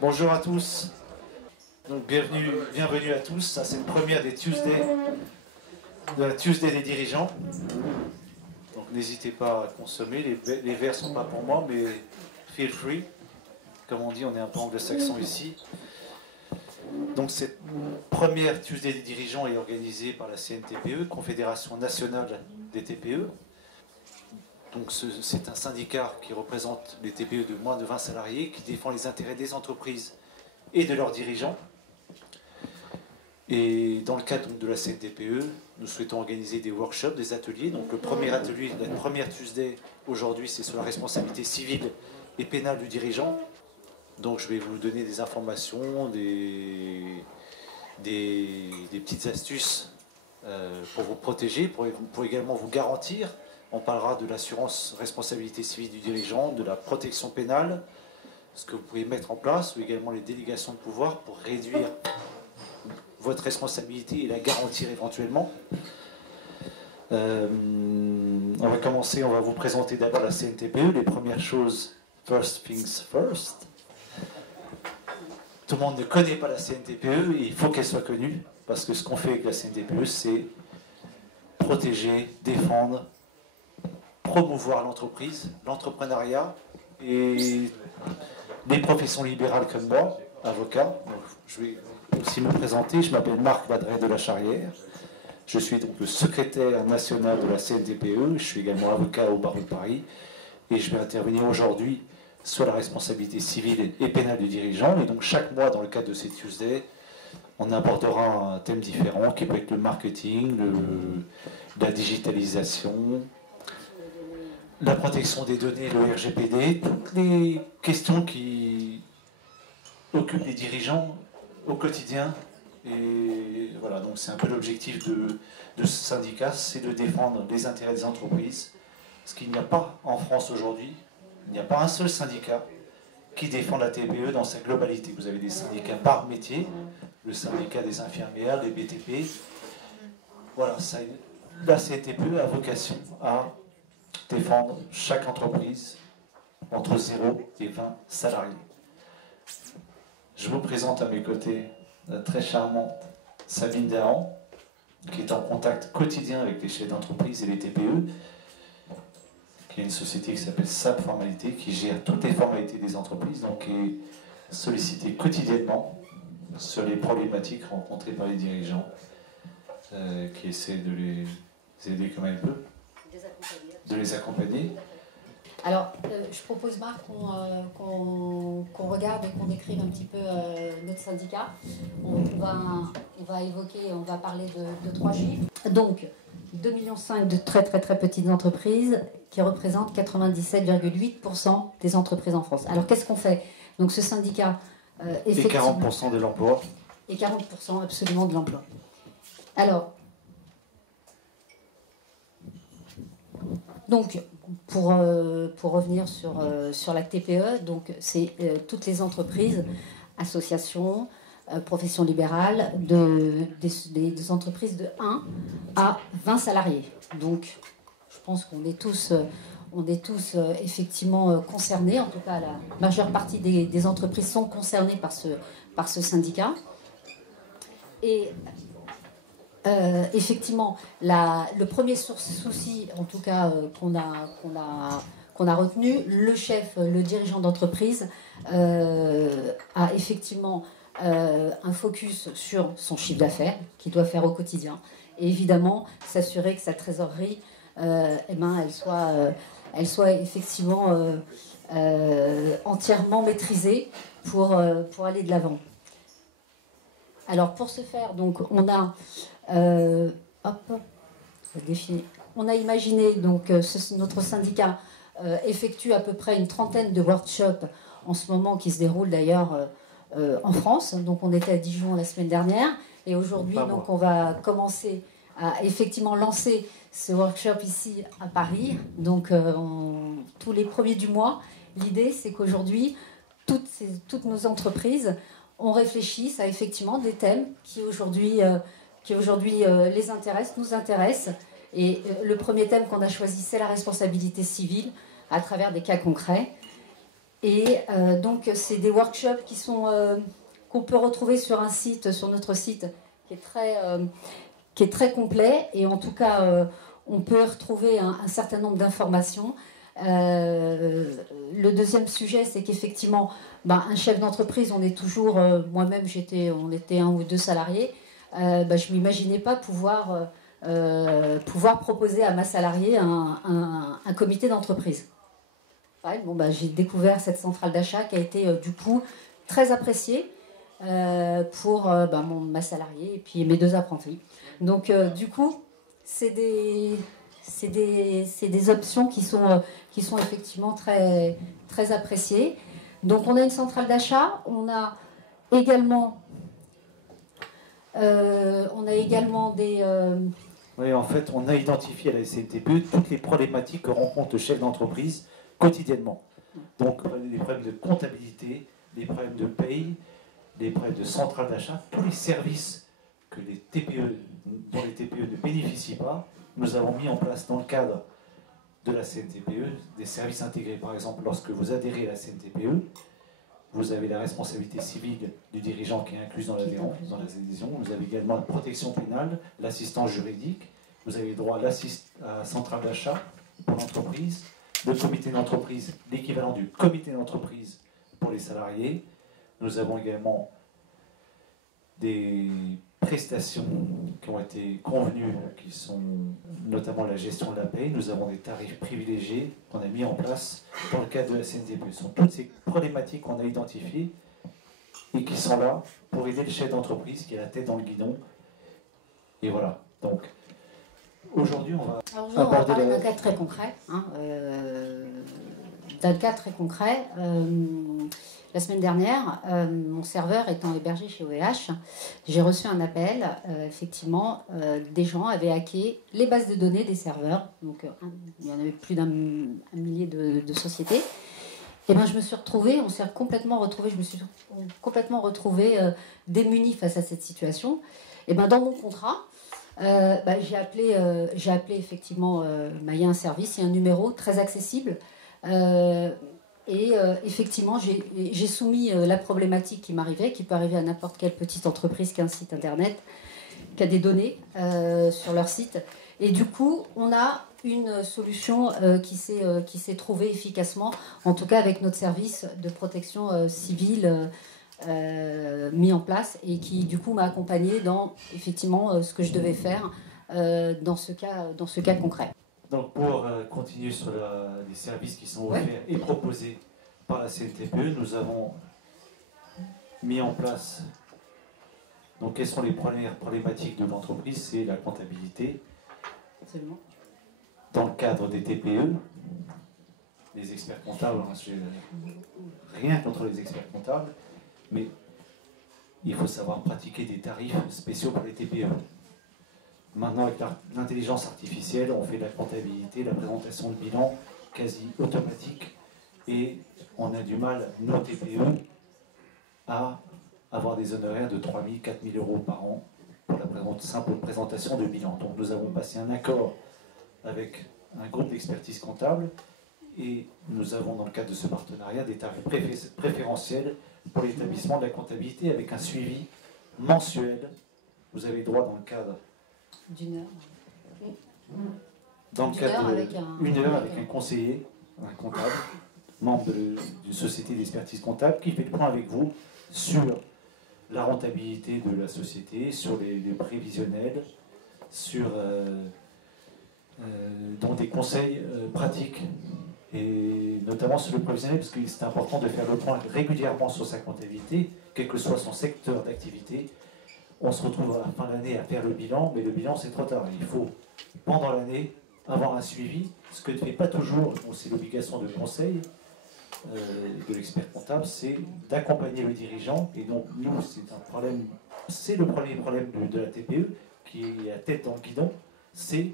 Bonjour à tous. Donc bienvenue à tous. Ça c'est une première des Tuesday, de la Tuesday des dirigeants. Donc n'hésitez pas à consommer. Les verres sont pas pour moi, mais feel free. Comme on dit, on est un peu anglo-saxon ici. Donc cette première Tuesday des dirigeants est organisée par la CNTPE, Confédération nationale des TPE. Donc c'est un syndicat qui représente les TPE de moins de 20 salariés, qui défend les intérêts des entreprises et de leurs dirigeants. Et dans le cadre de la CNTPE, nous souhaitons organiser des workshops, des ateliers. Donc le premier atelier, la première Tuesday aujourd'hui, c'est sur la responsabilité civile et pénale du dirigeant. Donc je vais vous donner des informations, des petites astuces pour vous protéger, pour également vous garantir. On parlera de l'assurance responsabilité civile du dirigeant, de la protection pénale, ce que vous pouvez mettre en place, ou également les délégations de pouvoir pour réduire votre responsabilité et la garantir éventuellement. On va commencer, on va vous présenter d'abord la CNTPE. Les premières choses, first things first. Tout le monde ne connaît pas la CNTPE et il faut qu'elle soit connue, parce que ce qu'on fait avec la CNTPE, c'est protéger, défendre, promouvoir l'entreprise, l'entrepreneuriat et les professions libérales comme moi, avocat. Donc, je vais aussi me présenter. Je m'appelle Marc Vadret de la Charrière. Je suis donc le secrétaire national de la CNTPE. Je suis également avocat au barreau de Paris. Et je vais intervenir aujourd'hui sur la responsabilité civile et pénale du dirigeant. Et donc chaque mois, dans le cadre de ces Tuesdays, on abordera un thème différent qui peut être le marketing, la digitalisation, la protection des données, le RGPD, toutes les questions qui occupent les dirigeants au quotidien. Et voilà, donc c'est un peu l'objectif de ce syndicat, c'est de défendre les intérêts des entreprises. Parce qu'il n'y a pas en France aujourd'hui, il n'y a pas un seul syndicat qui défend la TPE dans sa globalité. Vous avez des syndicats par métier, le syndicat des infirmières, les BTP. Voilà, la CNTPE a vocation à défendre chaque entreprise entre 0 et 20 salariés. Je vous présente à mes côtés la très charmante Sabine Dahan, qui est en contact quotidien avec les chefs d'entreprise et les TPE, qui est une société qui s'appelle SAP Formalité, qui gère toutes les formalités des entreprises, donc qui est sollicitée quotidiennement sur les problématiques rencontrées par les dirigeants, qui essaie de les aider comme elle peut, de les accompagner. Alors, je propose, Marc, qu'on regarde et qu'on décrive un petit peu notre syndicat. On va évoquer, on va parler de 3 chiffres. Donc, 2,5 millions de très très très petites entreprises qui représentent 97,8% des entreprises en France. Alors, qu'est-ce qu'on fait? Donc, ce syndicat... et 40% de l'emploi. Et 40% absolument de l'emploi. Alors... Donc, pour revenir sur la TPE, donc c'est toutes les entreprises, associations, professions libérales, des entreprises de 1 à 20 salariés. Donc, je pense qu'on est tous, effectivement concernés. En tout cas, la majeure partie des entreprises sont concernées par ce syndicat. Et effectivement, le premier souci, en tout cas, qu'on a retenu, le chef, le dirigeant d'entreprise, a effectivement un focus sur son chiffre d'affaires qu'il doit faire au quotidien. Et évidemment, s'assurer que sa trésorerie, elle soit effectivement entièrement maîtrisée pour aller de l'avant. Alors pour ce faire, donc on a imaginé, donc notre syndicat effectue à peu près une trentaine de workshops en ce moment qui se déroulent d'ailleurs en France. Donc on était à Dijon la semaine dernière et aujourd'hui donc on va commencer à effectivement lancer ce workshop ici à Paris. Donc tous les premiers du mois, l'idée c'est qu'aujourd'hui toutes nos entreprises on réfléchisse à effectivement des thèmes qui aujourd'hui les intéressent, nous intéressent. Et le premier thème qu'on a choisi, c'est la responsabilité civile à travers des cas concrets. Et donc, c'est des workshops qui sont qu'on peut retrouver sur un site, sur notre site, qui est très complet. Et en tout cas, on peut retrouver un certain nombre d'informations. Le deuxième sujet, c'est qu'effectivement, un chef d'entreprise, on est toujours, moi-même, on était 1 ou 2 salariés. Je ne m'imaginais pas pouvoir proposer à ma salariée un comité d'entreprise. Ouais, j'ai découvert cette centrale d'achat qui a été du coup très appréciée pour ma salariée et puis mes 2 apprentis. Donc du coup, c'est des options qui sont effectivement très, très appréciées. Donc on a une centrale d'achat, on a également des... Oui, en fait, on a identifié à la SNTPE toutes les problématiques que rencontrent le chef d'entreprise quotidiennement. Donc, les problèmes de comptabilité, les problèmes de paye, les problèmes de centrale d'achat, tous les services que les TPE, dont les TPE ne bénéficient pas, nous avons mis en place dans le cadre de la CNTPE des services intégrés. Par exemple, lorsque vous adhérez à la CNTPE, vous avez la responsabilité civile du dirigeant qui est incluse dans l'adhésion. Vous avez également la protection pénale, l'assistance juridique. Vous avez droit à la centrale d'achat pour l'entreprise, le comité d'entreprise, l'équivalent du comité d'entreprise pour les salariés. Nous avons également des prestations qui ont été convenues, qui sont notamment la gestion de la paie. Nous avons des tarifs privilégiés qu'on a mis en place dans le cadre de la CNTPE. Ce sont toutes ces problématiques qu'on a identifiées et qui sont là pour aider le chef d'entreprise qui a la tête dans le guidon. Et voilà. Donc, aujourd'hui, on va aborder d'un cas très concret. D'un cas très concret. La semaine dernière, mon serveur étant hébergé chez OVH, j'ai reçu un appel. Effectivement, des gens avaient hacké les bases de données des serveurs. Donc, il y en avait plus d'un millier de sociétés. Et je me suis retrouvée, on s'est complètement retrouvée, je me suis complètement retrouvée démunie face à cette situation. Et dans mon contrat, j'ai appelé effectivement, il y a un service, il y a un numéro très accessible. Effectivement, j'ai soumis la problématique qui m'arrivait, qui peut arriver à n'importe quelle petite entreprise qui a un site internet, qui a des données sur leur site. Et du coup, on a une solution qui s'est trouvée efficacement, en tout cas avec notre service de protection civile mis en place et qui du coup m'a accompagnée dans effectivement ce que je devais faire dans ce cas concret. Donc pour continuer sur les services qui sont offerts et proposés par la CNTPE, nous avons mis en place, donc quelles sont les premières problématiques de l'entreprise? C'est la comptabilité. Absolument. Dans le cadre des TPE, les experts comptables, rien contre les experts comptables, mais il faut savoir pratiquer des tarifs spéciaux pour les TPE. Maintenant, avec l'intelligence artificielle, on fait de la comptabilité, la présentation de bilan quasi automatique et on a du mal, nos TPE, à avoir des honoraires de 3 000, 4 000 euros par an pour la simple présentation de bilan. Donc nous avons passé un accord avec un groupe d'expertise comptable et nous avons dans le cadre de ce partenariat des tarifs préférentiels pour l'établissement de la comptabilité avec un suivi mensuel. Vous avez droit dans le cadre d'une heure. Dans le cadre d'une heure avec un conseiller, un comptable, membre d'une société d'expertise comptable, qui fait le point avec vous sur la rentabilité de la société, sur les prévisionnels, sur dans des conseils pratiques, et notamment sur le prévisionnel, parce que c'est important de faire le point régulièrement sur sa comptabilité, quel que soit son secteur d'activité. On se retrouve à la fin de l'année à faire le bilan, mais le bilan c'est trop tard. Il faut, pendant l'année, avoir un suivi, ce que ne fait pas toujours, c'est l'obligation de conseil de l'expert comptable, c'est d'accompagner le dirigeant. Et donc nous, c'est le premier problème de la TPE, qui est à tête dans le guidon, c'est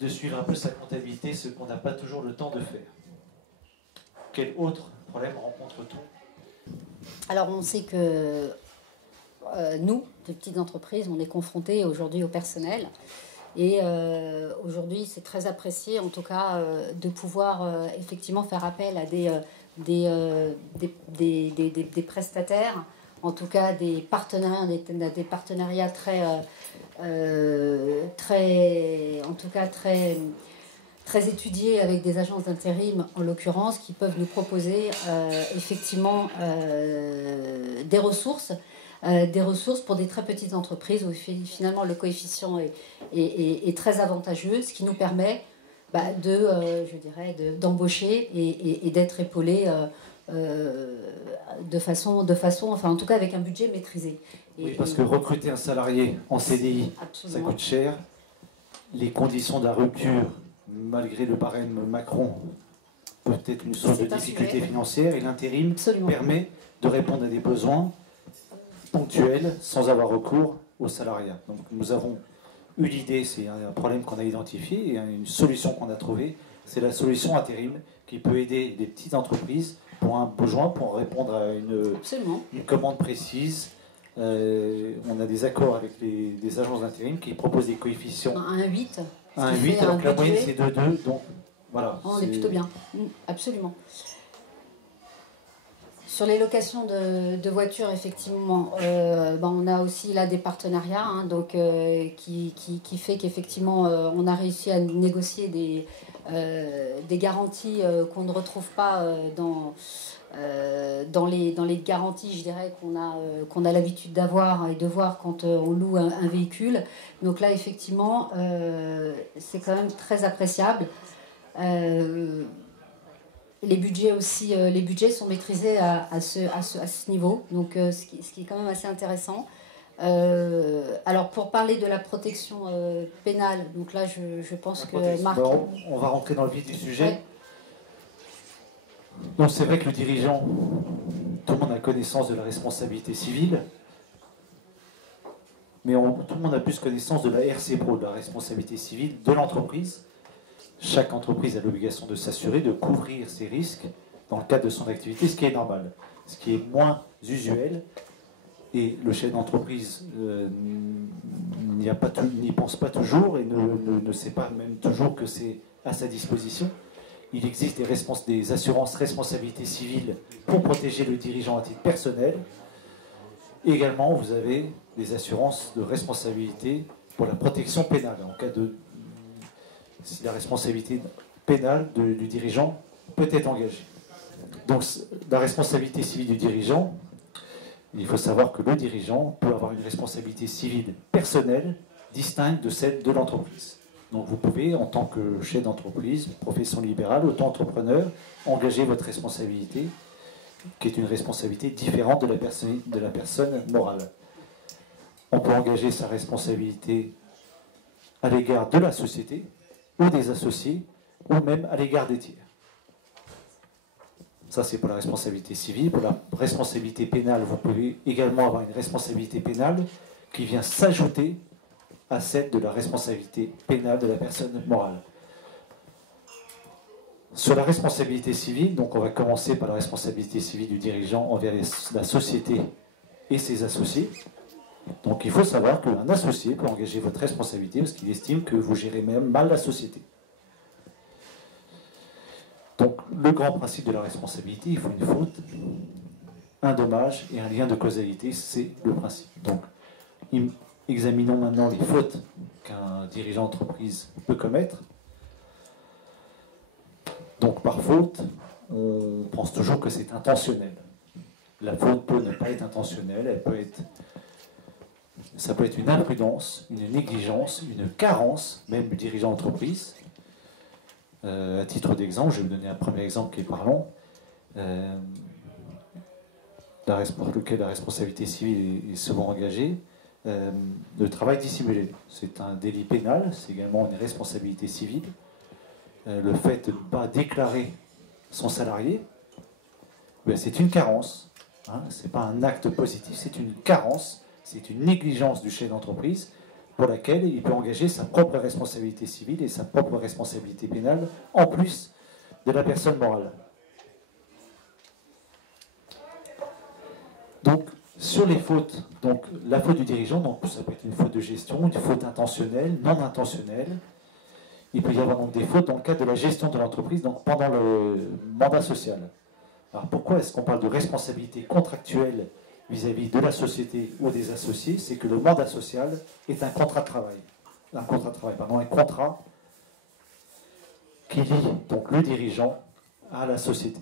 de suivre un peu sa comptabilité, ce qu'on n'a pas toujours le temps de faire. Quel autre problème rencontre-t-on? Alors on sait que nous, des petites entreprises, on est confrontés aujourd'hui au personnel. Et aujourd'hui, c'est très apprécié, en tout cas, de pouvoir effectivement faire appel à des prestataires, en tout cas des partenariats très étudiés avec des agences d'intérim, en l'occurrence, qui peuvent nous proposer effectivement des ressources pour des très petites entreprises où finalement le coefficient est très avantageux, ce qui nous permet d'embaucher et d'être épaulé de façon, enfin en tout cas avec un budget maîtrisé. Oui, parce que recruter un salarié en CDI, ça coûte cher. Les conditions de la rupture, malgré le barème Macron, peut être une source de difficultés financières, et l'intérim permet de répondre à des besoins ponctuels sans avoir recours au salariat. Donc nous avons eu l'idée, c'est un problème qu'on a identifié et une solution qu'on a trouvée, c'est la solution intérim qui peut aider les petites entreprises pour un besoin, pour répondre à une commande précise. On a des accords avec des agences d'intérim qui proposent des coefficients 1,8. 1,8, alors que la moyenne c'est 2,2, donc voilà. On est plutôt bien, absolument. Sur les locations de voitures, effectivement, on a aussi là des partenariats, qui fait qu'effectivement on a réussi à négocier des garanties qu'on ne retrouve pas dans les garanties, je dirais, qu'on a l'habitude d'avoir et de voir quand on loue un véhicule. Donc là, effectivement, c'est quand même très appréciable. Les budgets aussi, les budgets sont maîtrisés à ce niveau, donc ce qui est quand même assez intéressant. Alors pour parler de la protection pénale, donc là je pense que Marc... On va rentrer dans le vif du sujet. Ouais. Donc c'est vrai que le dirigeant, tout le monde a connaissance de la responsabilité civile, mais tout le monde a plus connaissance de la RC Pro, de la responsabilité civile de l'entreprise. Chaque entreprise a l'obligation de s'assurer de couvrir ses risques dans le cadre de son activité, ce qui est normal. Ce qui est moins usuel, et le chef d'entreprise n'y pense pas toujours et ne sait pas même toujours que c'est à sa disposition. Il existe des assurances responsabilité civile pour protéger le dirigeant à titre personnel. Également, vous avez des assurances de responsabilité pour la protection pénale, en cas de... si la responsabilité pénale du dirigeant peut être engagée. Donc, la responsabilité civile du dirigeant, il faut savoir que le dirigeant peut avoir une responsabilité civile personnelle distincte de celle de l'entreprise. Donc, vous pouvez, en tant que chef d'entreprise, profession libérale, auto-entrepreneur, engager votre responsabilité, qui est une responsabilité différente de la personne morale. On peut engager sa responsabilité à l'égard de la société, ou des associés, ou même à l'égard des tiers. Ça, c'est pour la responsabilité civile. Pour la responsabilité pénale, vous pouvez également avoir une responsabilité pénale qui vient s'ajouter à celle de la responsabilité pénale de la personne morale. Sur la responsabilité civile, donc on va commencer par la responsabilité civile du dirigeant envers la société et ses associés. Donc il faut savoir qu'un associé peut engager votre responsabilité parce qu'il estime que vous gérez même mal la société. Donc le grand principe de la responsabilité, il faut une faute, un dommage et un lien de causalité, c'est le principe. Donc examinons maintenant les fautes qu'un dirigeant d'entreprise peut commettre. Donc par faute, on pense toujours que c'est intentionnel. La faute peut ne pas être intentionnelle, ça peut être une imprudence, une négligence, une carence, même du dirigeant d'entreprise. À titre d'exemple, je vais vous donner un premier exemple qui est parlant, lequel la responsabilité civile est souvent engagée. Le travail dissimulé, c'est un délit pénal, c'est également une responsabilité civile. Le fait de ne pas déclarer son salarié, c'est une carence. Ce n'est pas un acte positif, c'est une carence, c'est une négligence du chef d'entreprise pour laquelle il peut engager sa propre responsabilité civile et sa propre responsabilité pénale, en plus de la personne morale. Donc, Sur les fautes, donc la faute du dirigeant, donc ça peut être une faute de gestion, une faute intentionnelle, non intentionnelle. Il peut y avoir donc des fautes dans le cadre de la gestion de l'entreprise, donc pendant le mandat social. Alors pourquoi est-ce qu'on parle de responsabilité contractuelle vis-à-vis de la société ou des associés? C'est que le mandat social est un contrat de travail. Un contrat qui lie donc le dirigeant à la société.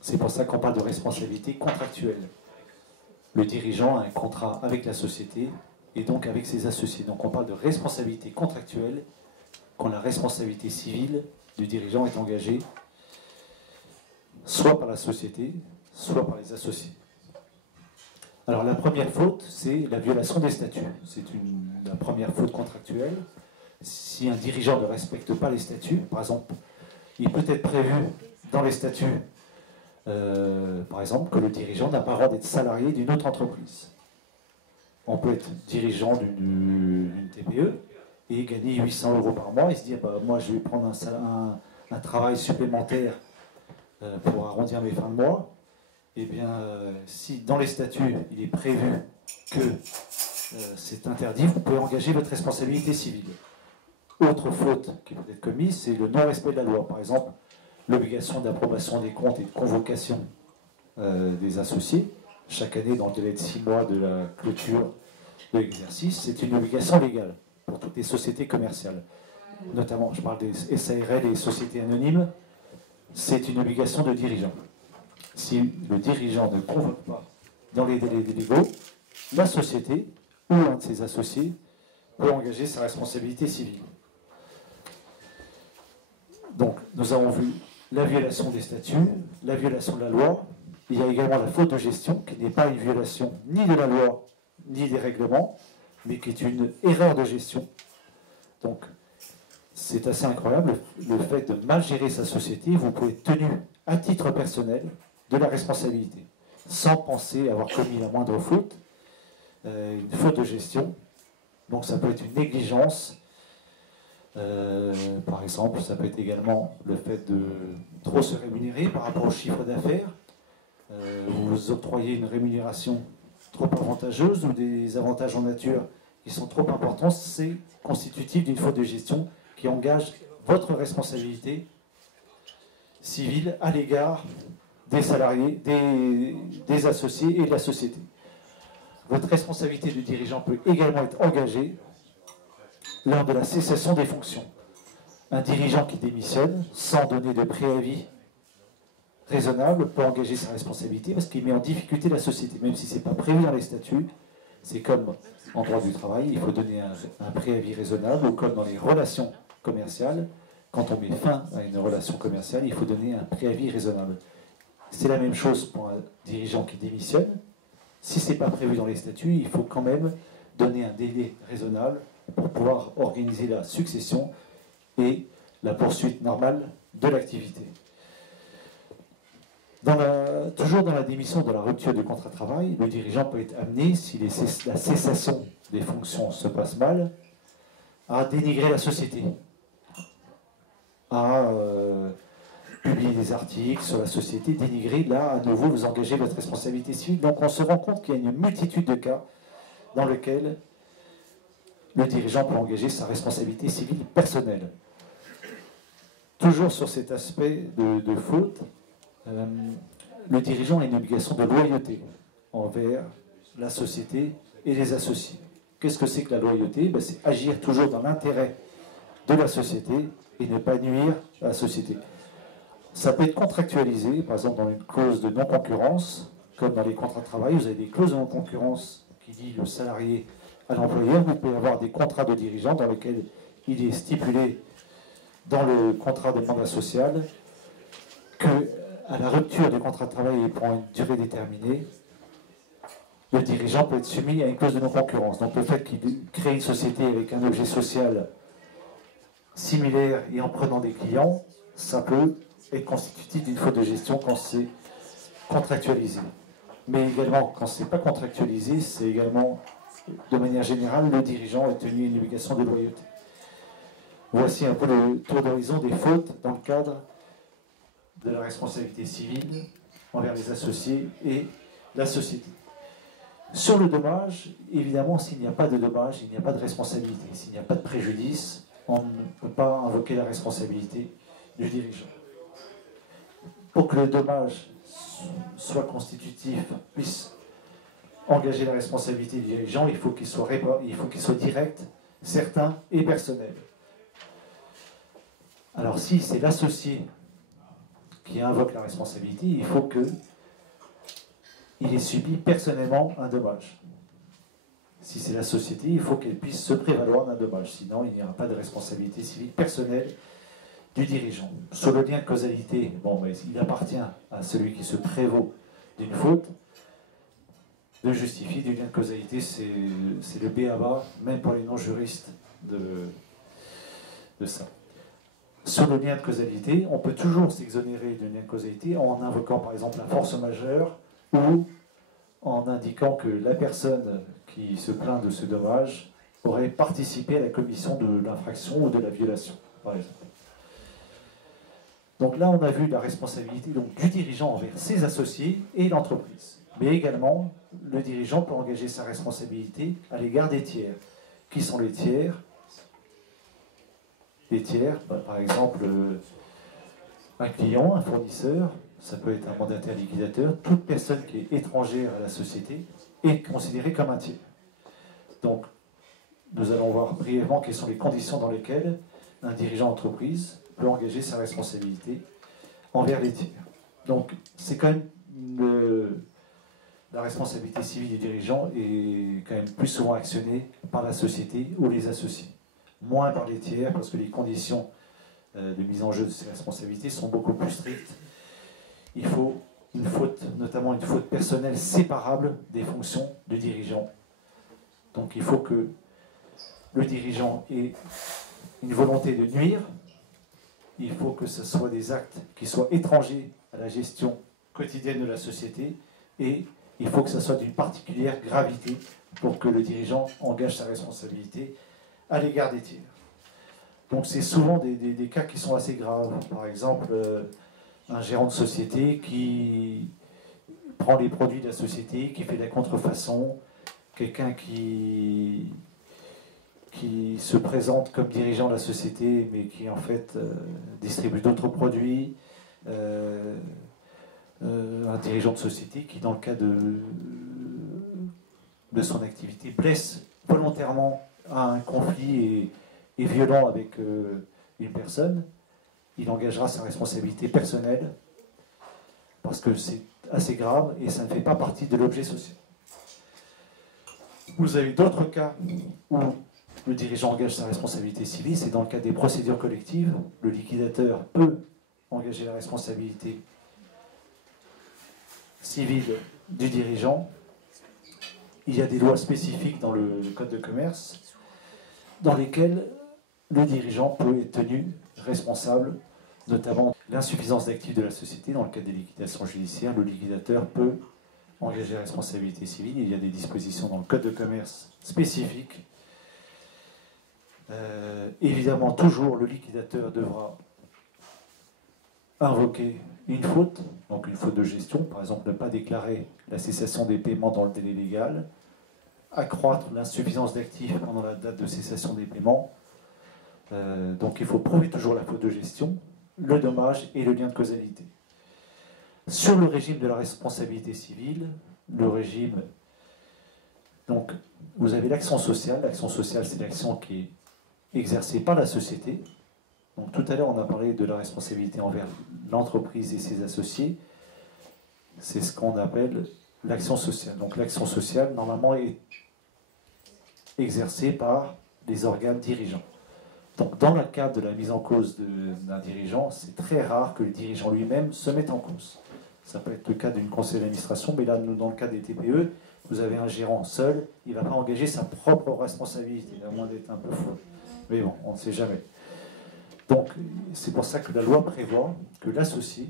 C'est pour ça qu'on parle de responsabilité contractuelle. Le dirigeant a un contrat avec la société et donc avec ses associés. Donc on parle de responsabilité contractuelle quand la responsabilité civile du dirigeant est engagée soit par la société, soit par les associés. Alors la première faute, c'est la violation des statuts. C'est la première faute contractuelle. Si un dirigeant ne respecte pas les statuts, par exemple, il peut être prévu dans les statuts, par exemple, que le dirigeant n'a pas le droit d'être salarié d'une autre entreprise. On peut être dirigeant d'une TPE et gagner 800 € par mois et se dire bah, moi je vais prendre un travail supplémentaire pour arrondir mes fins de mois. Eh bien, si dans les statuts il est prévu que c'est interdit, vous pouvez engager votre responsabilité civile. Autre faute qui peut être commise, c'est le non-respect de la loi. Par exemple, l'obligation d'approbation des comptes et de convocation des associés, chaque année dans le délai de 6 mois de la clôture de l'exercice, c'est une obligation légale pour toutes les sociétés commerciales. Notamment, je parle des SARL et des sociétés anonymes, c'est une obligation de dirigeant. Si le dirigeant ne convoque pas dans les délais légaux, la société ou un de ses associés peut engager sa responsabilité civile. Donc, nous avons vu la violation des statuts, la violation de la loi. Il y a également la faute de gestion, qui n'est pas une violation ni de la loi, ni des règlements, mais qui est une erreur de gestion. Donc, c'est assez incroyable, le fait de mal gérer sa société, vous pouvez être tenu à titre personnel de la responsabilité, sans penser avoir commis la moindre faute, une faute de gestion. Donc ça peut être une négligence, par exemple, ça peut être également le fait de trop se rémunérer par rapport au chiffre d'affaires. Vous octroyez une rémunération trop avantageuse ou des avantages en nature qui sont trop importants, c'est constitutif d'une faute de gestion qui engage votre responsabilité civile à l'égard des salariés, des associés et de la société. Votre responsabilité de dirigeant peut également être engagée lors de la cessation des fonctions. Un dirigeant qui démissionne sans donner de préavis raisonnable peut engager sa responsabilité parce qu'il met en difficulté la société, même si ce n'est pas prévu dans les statuts. C'est comme en droit du travail, il faut donner un préavis raisonnable, ou comme dans les relations commerciales, quand on met fin à une relation commerciale, il faut donner un préavis raisonnable. C'est la même chose pour un dirigeant qui démissionne. Si ce n'est pas prévu dans les statuts, il faut quand même donner un délai raisonnable pour pouvoir organiser la succession et la poursuite normale de l'activité. Toujours dans la démission de la rupture du contrat de travail, le dirigeant peut être amené, si la cessation des fonctions se passe mal, à dénigrer la société, à publier des articles sur la société, dénigrer, là, à nouveau, vous engagez votre responsabilité civile. Donc on se rend compte qu'il y a une multitude de cas dans lesquels le dirigeant peut engager sa responsabilité civile personnelle. Toujours sur cet aspect de faute, le dirigeant a une obligation de loyauté envers la société et les associés. Qu'est-ce que c'est que la loyauté? C'est agir toujours dans l'intérêt de la société et ne pas nuire à la société. Ça peut être contractualisé, par exemple dans une clause de non-concurrence, comme dans les contrats de travail, vous avez des clauses de non-concurrence qui lient le salarié à l'employeur. Vous pouvez avoir des contrats de dirigeants dans lesquels il est stipulé dans le contrat de mandat social qu'à la rupture du contrat de travail et pour une durée déterminée, le dirigeant peut être soumis à une clause de non-concurrence. Donc le fait qu'il crée une société avec un objet social similaire et en prenant des clients, ça peut être constitutif d'une faute de gestion quand c'est contractualisé. Mais également, quand ce n'est pas contractualisé, c'est également, de manière générale, le dirigeant est tenu à une obligation de loyauté. Voici un peu le tour d'horizon des fautes dans le cadre de la responsabilité civile envers les associés et la société. Sur le dommage, évidemment, s'il n'y a pas de dommage, il n'y a pas de responsabilité. S'il n'y a pas de préjudice, on ne peut pas invoquer la responsabilité du dirigeant. Pour que le dommage soit constitutif, puisse engager la responsabilité du dirigeant, il faut qu'il soit direct, certain et personnel. Alors si c'est l'associé qui invoque la responsabilité, il faut qu'il ait subi personnellement un dommage. Si c'est la société, il faut qu'elle puisse se prévaloir d'un dommage, sinon il n'y aura pas de responsabilité civile personnelle du dirigeant. Sur le lien de causalité, il appartient à celui qui se prévaut d'une faute de justifier du lien de causalité, c'est le b.a.-ba, même pour les non-juristes, de ça. Sur le lien de causalité, on peut toujours s'exonérer du lien de causalité en invoquant par exemple la force majeure ou en indiquant que la personne qui se plaint de ce dommage aurait participé à la commission de l'infraction ou de la violation, par exemple. Donc là, on a vu la responsabilité du dirigeant envers ses associés et l'entreprise. Mais également, le dirigeant peut engager sa responsabilité à l'égard des tiers. Qui sont les tiers? Les tiers, par exemple, un client, un fournisseur, ça peut être un mandataire liquidateur, toute personne qui est étrangère à la société est considérée comme un tiers. Donc, nous allons voir brièvement quelles sont les conditions dans lesquelles un dirigeant d'entreprise peut engager sa responsabilité envers les tiers. Donc, c'est quand même la responsabilité civile du dirigeant est quand même plus souvent actionnée par la société ou les associés. Moins par les tiers, parce que les conditions de mise en jeu de ces responsabilités sont beaucoup plus strictes. Il faut une faute, notamment une faute personnelle séparable des fonctions du dirigeant. Donc il faut que le dirigeant ait une volonté de nuire, il faut que ce soit des actes qui soient étrangers à la gestion quotidienne de la société, et il faut que ce soit d'une particulière gravité pour que le dirigeant engage sa responsabilité à l'égard des tiers. Donc c'est souvent des cas qui sont assez graves. Par exemple, un gérant de société qui prend les produits de la société, qui fait de la contrefaçon, quelqu'un qui se présente comme dirigeant de la société, mais qui en fait distribue d'autres produits, un dirigeant de société qui, dans le cas de son activité, blesse volontairement à un conflit et violent avec une personne, il engagera sa responsabilité personnelle parce que c'est assez grave et ça ne fait pas partie de l'objet social. Vous avez d'autres cas où le dirigeant engage sa responsabilité civile, c'est dans le cas des procédures collectives. Le liquidateur peut engager la responsabilité civile du dirigeant. Il y a des lois spécifiques dans le Code de commerce dans lesquelles le dirigeant peut être tenu responsable, notamment l'insuffisance d'actifs de la société. Dans le cadre des liquidations judiciaires, le liquidateur peut engager la responsabilité civile. Il y a des dispositions dans le Code de commerce spécifiques. Évidemment, toujours, le liquidateur devra invoquer une faute, donc une faute de gestion, par exemple ne pas déclarer la cessation des paiements dans le délai légal, accroître l'insuffisance d'actifs pendant la date de cessation des paiements. Donc il faut prouver toujours la faute de gestion, le dommage et le lien de causalité. Sur le régime de la responsabilité civile, le régime, donc vous avez l'action sociale. L'action sociale, c'est l'action qui est exercée par la société. Donc tout à l'heure, on a parlé de la responsabilité envers l'entreprise et ses associés. C'est ce qu'on appelle l'action sociale. Donc l'action sociale, normalement, est exercée par les organes dirigeants. Donc dans le cadre de la mise en cause d'un dirigeant, c'est très rare que le dirigeant lui-même se mette en cause. Ça peut être le cas d'une conseil d'administration, mais là, nous, dans le cas des TPE, vous avez un gérant seul, il ne va pas engager sa propre responsabilité, à moins d'être un peu fou. Mais bon, on ne sait jamais. Donc, c'est pour ça que la loi prévoit que l'associé,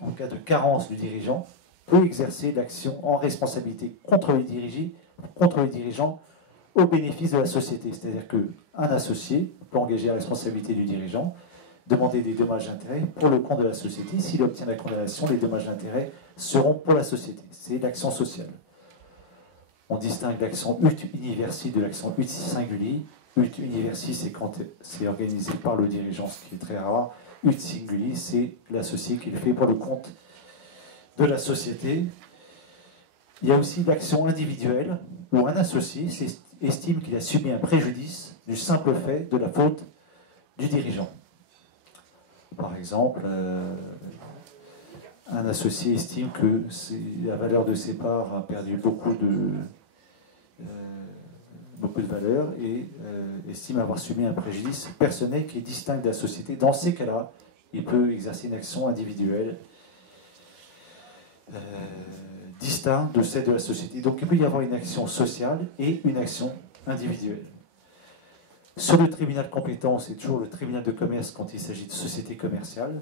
en cas de carence du dirigeant, peut exercer l'action en responsabilité contre les dirigeants au bénéfice de la société. C'est-à-dire qu'un associé peut engager la responsabilité du dirigeant, demander des dommages d'intérêt pour le compte de la société. S'il obtient la condamnation, les dommages d'intérêt seront pour la société. C'est l'action sociale. On distingue l'action ut universi de l'action ut singuli. Ut universi, c'est quand c'est organisé par le dirigeant, ce qui est très rare. Ut singuli, c'est l'associé qui le fait pour le compte de la société. Il y a aussi l'action individuelle, où un associé estime qu'il a subi un préjudice du simple fait de la faute du dirigeant. Par exemple, un associé estime que la valeur de ses parts a perdu beaucoup de valeur et estime avoir subi un préjudice personnel qui est distinct de la société. Dans ces cas-là, il peut exercer une action individuelle distincte de celle de la société. Donc il peut y avoir une action sociale et une action individuelle. Sur le tribunal compétent, c'est toujours le tribunal de commerce quand il s'agit de société commerciale.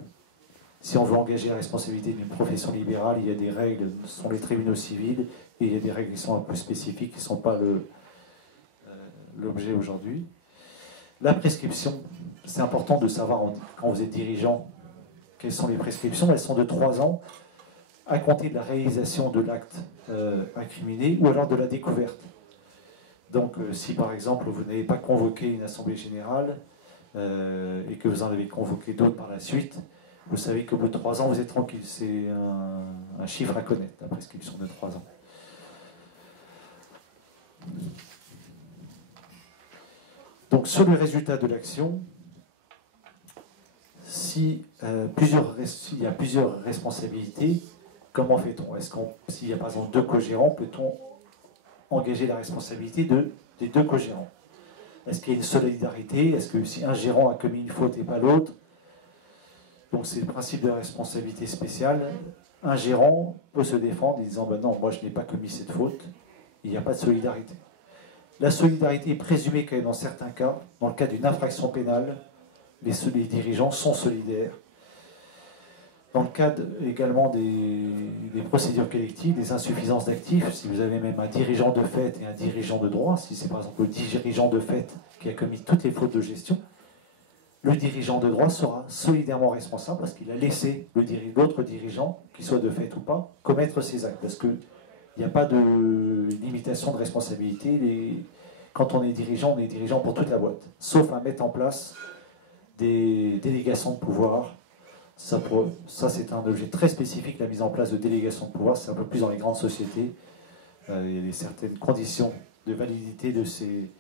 Si on veut engager la responsabilité d'une profession libérale, il y a des règles, ce sont les tribunaux civils, et il y a des règles qui sont un peu spécifiques, qui ne sont pas l'objet aujourd'hui. La prescription, c'est important de savoir quand vous êtes dirigeant, quelles sont les prescriptions. Elles sont de 3 ans à compter de la réalisation de l'acte incriminé ou alors de la découverte. Donc si par exemple vous n'avez pas convoqué une assemblée générale et que vous en avez convoqué d'autres par la suite, vous savez qu'au bout de 3 ans vous êtes tranquille. C'est un chiffre à connaître, la prescription de 3 ans. Donc sur le résultat de l'action, s'il y a plusieurs responsabilités, comment fait-on? S'il y a par exemple 2 co-gérants, peut-on engager la responsabilité des 2 co-gérants? Est-ce qu'il y a une solidarité? Est-ce que si un gérant a commis une faute et pas l'autre? Donc c'est le principe de la responsabilité spéciale. Un gérant peut se défendre en disant ben non, moi je n'ai pas commis cette faute. Il n'y a pas de solidarité. La solidarité est présumée quand même dans certains cas. Dans le cas d'une infraction pénale, les dirigeants sont solidaires. Dans le cadre également des procédures collectives, des insuffisances d'actifs, si vous avez même un dirigeant de fait et un dirigeant de droit, si c'est par exemple le dirigeant de fait qui a commis toutes les fautes de gestion, le dirigeant de droit sera solidairement responsable parce qu'il a laissé l'autre dirigeant, qu'il soit de fait ou pas, commettre ses actes. Parce qu'il n'y a pas de limitation de responsabilité. Quand on est dirigeant pour toute la boîte. Sauf à mettre en place des délégations de pouvoir. Ça c'est un objet très spécifique, la mise en place de délégations de pouvoir. C'est un peu plus dans les grandes sociétés. Il y a certaines conditions de validité de ces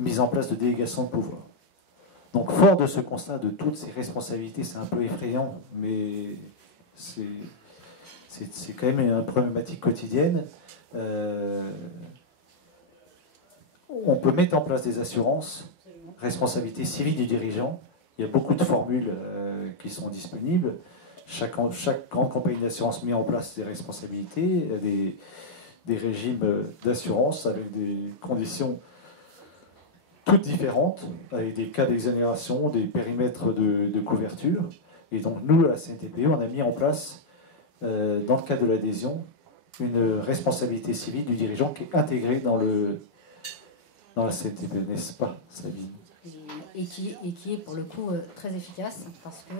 mises en place de délégations de pouvoir. Donc, fort de ce constat de toutes ces responsabilités, c'est un peu effrayant, mais c'est quand même une problématique quotidienne. On peut mettre en place des assurances, responsabilité civile du dirigeant. Il y a beaucoup de formules qui sont disponibles. Chaque grande compagnie d'assurance met en place des responsabilités, des régimes d'assurance avec des conditions toutes différentes, avec des cas d'exonération, des périmètres de couverture. Et donc nous, à la CNTPE, on a mis en place, dans le cadre de l'adhésion, une responsabilité civile du dirigeant qui est intégrée dans la CNTPE, n'est-ce pas, Sabine? Et qui est pour le coup très efficace, parce que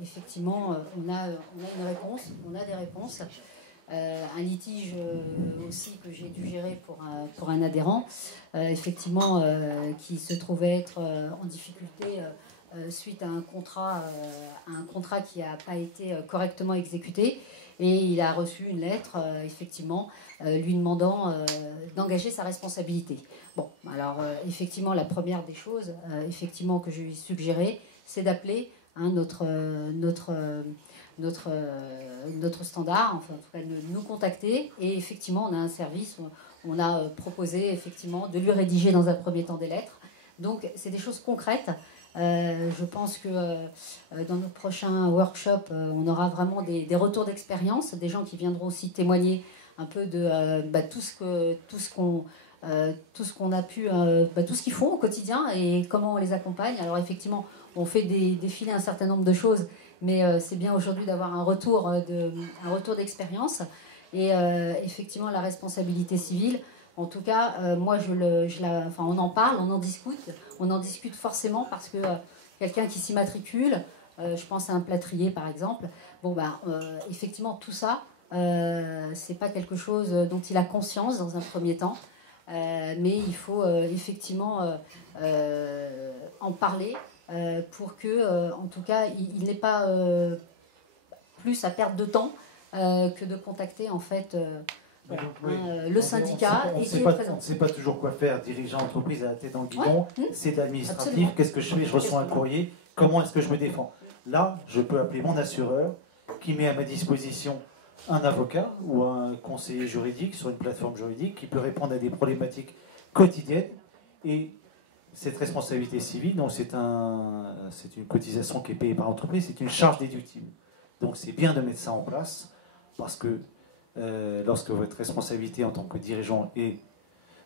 effectivement, on a une réponse, on a des réponses. Un litige aussi que j'ai dû gérer pour un adhérent, effectivement, qui se trouvait être en difficulté suite à un contrat qui n'a pas été correctement exécuté, et il a reçu une lettre, effectivement, lui demandant d'engager sa responsabilité. Bon, alors effectivement, la première des choses, effectivement, que je lui ai suggéré, c'est d'appeler notre standard, enfin en tout cas de nous contacter, et effectivement on a un service où on a proposé effectivement de lui rédiger dans un premier temps des lettres. Donc c'est des choses concrètes. Je pense que dans notre prochain workshop, on aura vraiment des retours d'expérience, des gens qui viendront aussi témoigner un peu de tout ce qu'on a pu, tout ce qu'ils font au quotidien et comment on les accompagne. Alors effectivement, on fait défiler un certain nombre de choses, mais c'est bien aujourd'hui d'avoir un retour d'expérience. Et effectivement, la responsabilité civile, En tout cas, moi, enfin, on en parle, on en discute forcément parce que quelqu'un qui s'immatricule, je pense à un plâtrier par exemple, bon, bah, effectivement, tout ça, c'est pas quelque chose dont il a conscience dans un premier temps, mais il faut effectivement en parler pour que, en tout cas, il n'ait pas plus à perdre de temps que de contacter en fait le syndicat. On ne sait pas toujours quoi faire, dirigeant entreprise à la tête dans le guidon, c'est de l'administratif, qu'est-ce que je fais? Je reçois un courrier, comment est-ce que je me défends? Là, je peux appeler mon assureur qui met à ma disposition un avocat ou un conseiller juridique sur une plateforme juridique qui peut répondre à des problématiques quotidiennes. Et cette responsabilité civile, c'est une cotisation qui est payée par l'entreprise, c'est une charge déductible. Donc c'est bien de mettre ça en place parce que lorsque votre responsabilité en tant que dirigeant est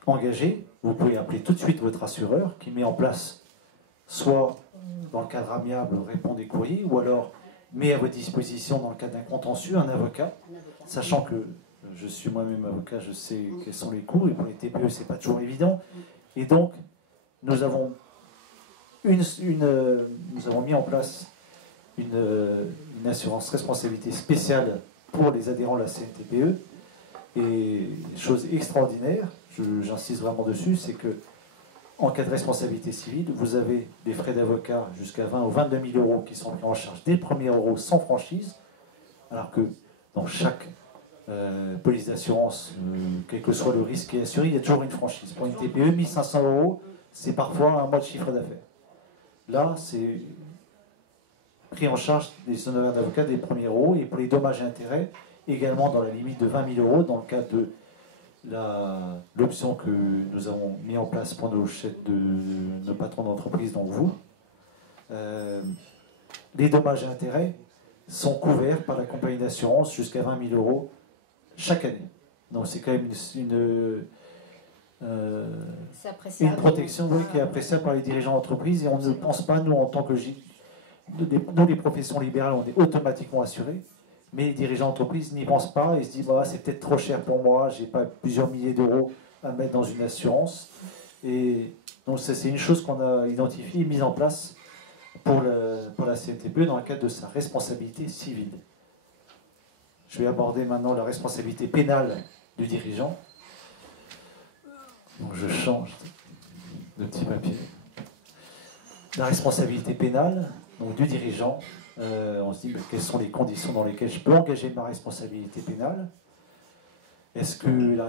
engagée, vous pouvez appeler tout de suite votre assureur qui met en place, soit dans le cadre amiable, répond des courriers, ou alors met à votre disposition dans le cadre d'un contentieux un avocat, sachant que je suis moi-même avocat, je sais quels sont les coûts, et pour les TPE, c'est pas toujours évident. Et donc, nous avons mis en place une assurance responsabilité spéciale pour les adhérents de la CNTPE. Et chose extraordinaire, j'insiste vraiment dessus, c'est que en cas de responsabilité civile, vous avez des frais d'avocat jusqu'à 20 ou 22 000 euros qui sont pris en charge dès le premier euro sans franchise, alors que dans chaque police d'assurance, quel que soit le risque qui est assuré, il y a toujours une franchise. Pour une TPE, 1 500 euros, c'est parfois un mois de chiffre d'affaires. Là, c'est pris en charge des honoraires d'avocat des premiers euros, et pour les dommages et intérêts, également dans la limite de 20 000 euros, dans le cas de l'option que nous avons mis en place pour nos patrons d'entreprise, donc vous. Les dommages et intérêts sont couverts par la compagnie d'assurance jusqu'à 20 000 euros chaque année. Donc c'est quand même une protection qui est appréciable par les dirigeants d'entreprise, et on ne pense pas, nous en tant que nous les professions libérales, on est automatiquement assurés, mais les dirigeants d'entreprise n'y pensent pas et se disent bah, c'est peut-être trop cher pour moi, j'ai pas plusieurs milliers d'euros à mettre dans une assurance. Et donc c'est une chose qu'on a identifiée et mise en place pour la CNTPE dans le cadre de sa responsabilité civile. Je vais aborder maintenant la responsabilité pénale du dirigeant. Donc je change de petit papier. La responsabilité pénale donc, du dirigeant, on se dit quelles sont les conditions dans lesquelles je peux engager ma responsabilité pénale. Est-ce que la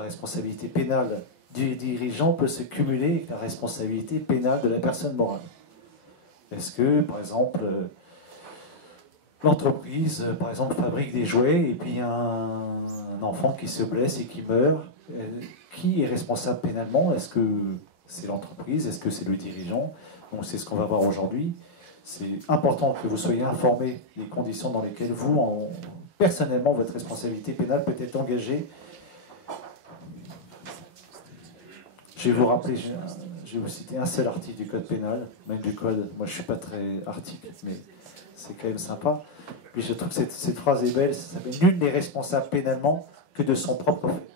responsabilité pénale du dirigeant peut se cumuler avec la responsabilité pénale de la personne morale? Est-ce que, par exemple, l'entreprise, par exemple, fabrique des jouets et puis il y a un enfant qui se blesse et qui meurt? Qui est responsable pénalement? Est-ce que c'est l'entreprise? Est-ce que c'est le dirigeant? Donc c'est ce qu'on va voir aujourd'hui. C'est important que vous soyez informés des conditions dans lesquelles vous, personnellement, votre responsabilité pénale peut être engagée. Je vais vous rappeler, je vais vous citer un seul article du Code pénal, même du Code. Moi, je ne suis pas très article, mais c'est quand même sympa. Puis je trouve que cette phrase est belle. Ça s'appelle « Nul n'est responsable pénalement que de son propre fait ».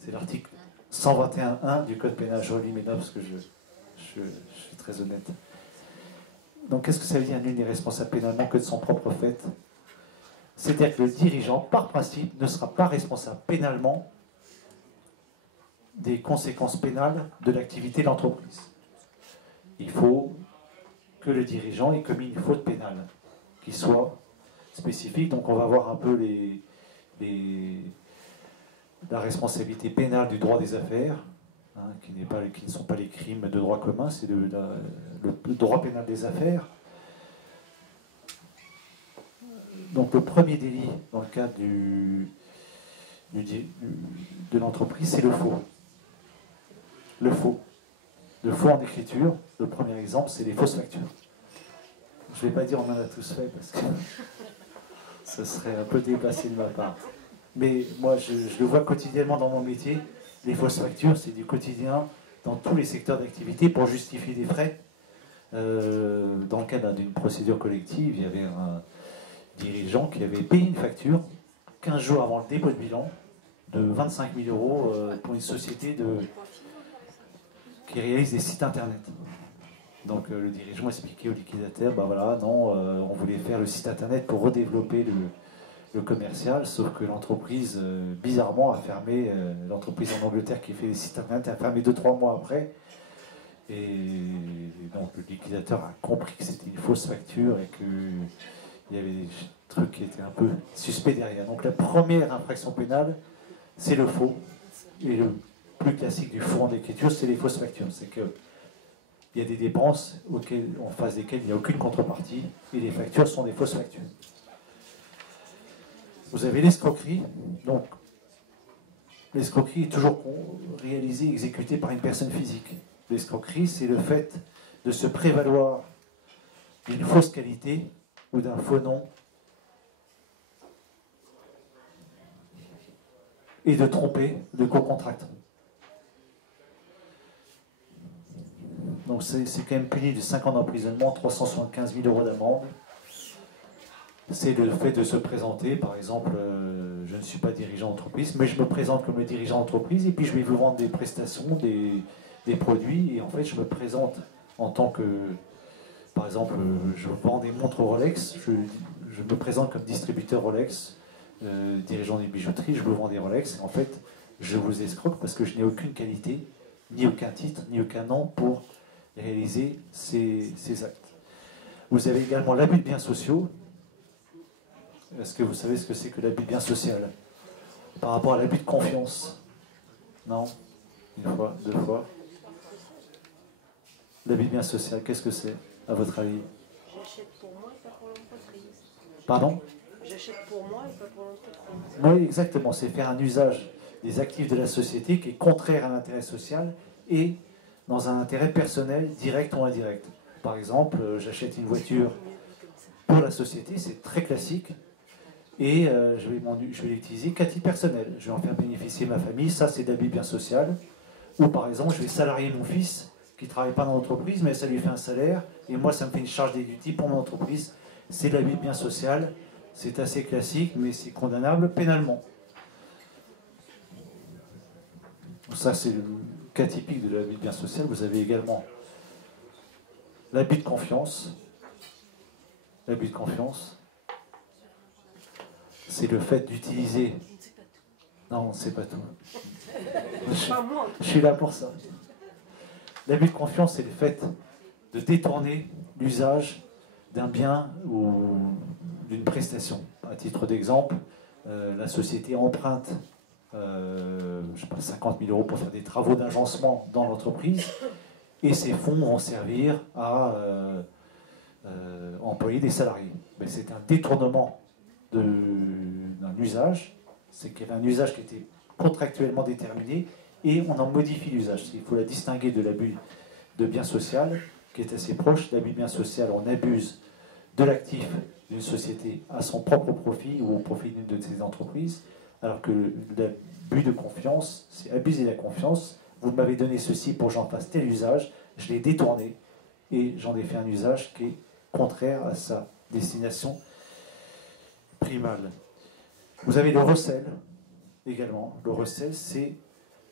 C'est l'article 121.1 du Code pénal. Je relis mes notes parce que je suis très honnête. Donc, qu'est-ce que ça veut dire « Nul n'est responsable pénalement que de son propre fait » ? C'est-à-dire que le dirigeant, par principe, ne sera pas responsable pénalement des conséquences pénales de l'activité de l'entreprise. Il faut que le dirigeant ait commis une faute pénale qui soit spécifique. Donc, on va voir un peu la responsabilité pénale du droit des affaires, qui ne sont pas les crimes de droit commun, c'est le droit pénal des affaires. Donc le premier délit dans le cadre de l'entreprise, c'est le faux. Le faux. Le faux en écriture, le premier exemple, c'est les fausses factures. Je ne vais pas dire on en a tous fait parce que ce serait un peu déplacé de ma part. Mais moi, je le vois quotidiennement dans mon métier. Les fausses factures, c'est du quotidien dans tous les secteurs d'activité pour justifier des frais. Dans le cadre d'une procédure collective, il y avait un dirigeant qui avait payé une facture 15 jours avant le dépôt de bilan, de 25 000 euros pour une société qui réalise des sites internet. Donc le dirigeant expliquait au liquidateur, bah voilà, non, on voulait faire le site internet pour redévelopper le commercial, sauf que l'entreprise, bizarrement, a fermé, l'entreprise en Angleterre qui fait les sites internet a fermé 2-3 mois après. Et donc le liquidateur a compris que c'était une fausse facture et qu'il y avait des trucs qui étaient un peu suspects derrière. Donc la première infraction pénale, c'est le faux. Et le plus classique du faux en écriture, c'est les fausses factures. C'est qu'il y a des dépenses en face desquelles il n'y a aucune contrepartie et les factures sont des fausses factures. Vous avez l'escroquerie. Donc l'escroquerie est toujours réalisée, exécutée par une personne physique. L'escroquerie, c'est le fait de se prévaloir d'une fausse qualité ou d'un faux nom et de tromper le co-contractant. Donc c'est quand même puni de 5 ans d'emprisonnement, 375 000 euros d'amende. C'est le fait de se présenter, par exemple, je ne suis pas dirigeant d'entreprise, mais je me présente comme le dirigeant d'entreprise et puis je vais vous vendre des prestations, des produits, et en fait je me présente en tant que, par exemple, je vends des montres Rolex, je me présente comme distributeur Rolex, dirigeant des bijouteries, je vous vends des Rolex, et en fait je vous escroque parce que je n'ai aucune qualité, ni aucun titre, ni aucun nom pour réaliser ces actes. Vous avez également l'abus de biens sociaux. Est-ce que vous savez ce que c'est que l'abus de biens social par rapport à l'abus de confiance? Non? Une fois, deux fois. L'abus de biens social, qu'est-ce que c'est, à votre avis? J'achète pour moi et pas pour l'entreprise. Pardon? J'achète pour moi et pas pour l'entreprise. Oui, exactement. C'est faire un usage des actifs de la société qui est contraire à l'intérêt social et dans un intérêt personnel, direct ou indirect. Par exemple, j'achète une voiture pour la société, c'est très classique, et je vais l'utiliser qu'à titre personnel. Je vais en faire bénéficier ma famille, ça c'est de l'abus de bien social. Ou par exemple, je vais salarier mon fils qui ne travaille pas dans l'entreprise, mais ça lui fait un salaire, et moi ça me fait une charge déductible pour mon entreprise. C'est de l'abus de bien social, c'est assez classique, mais c'est condamnable pénalement. Ça c'est le cas typique de l'abus de bien social. Vous avez également l'abus de confiance. L'abus de confiance, c'est le fait d'utiliser... Non, on ne sait pas tout. Je suis là pour ça. L'abus de confiance, c'est le fait de détourner l'usage d'un bien ou d'une prestation. À titre d'exemple, la société emprunte je sais pas, 50 000 euros pour faire des travaux d'agencement dans l'entreprise, et ces fonds vont servir à employer des salariés. Mais c'est un détournement d'un usage, c'est qu'il y avait un usage qui était contractuellement déterminé, et on en modifie l'usage. Il faut la distinguer de l'abus de bien social, qui est assez proche. L'abus de bien social, on abuse de l'actif d'une société à son propre profit ou au profit d'une de ses entreprises, alors que l'abus de confiance, c'est abuser la confiance. Vous m'avez donné ceci pour que j'en fasse tel usage, je l'ai détourné et j'en ai fait un usage qui est contraire à sa destination primale. Vous avez le recel également. Le recel, c'est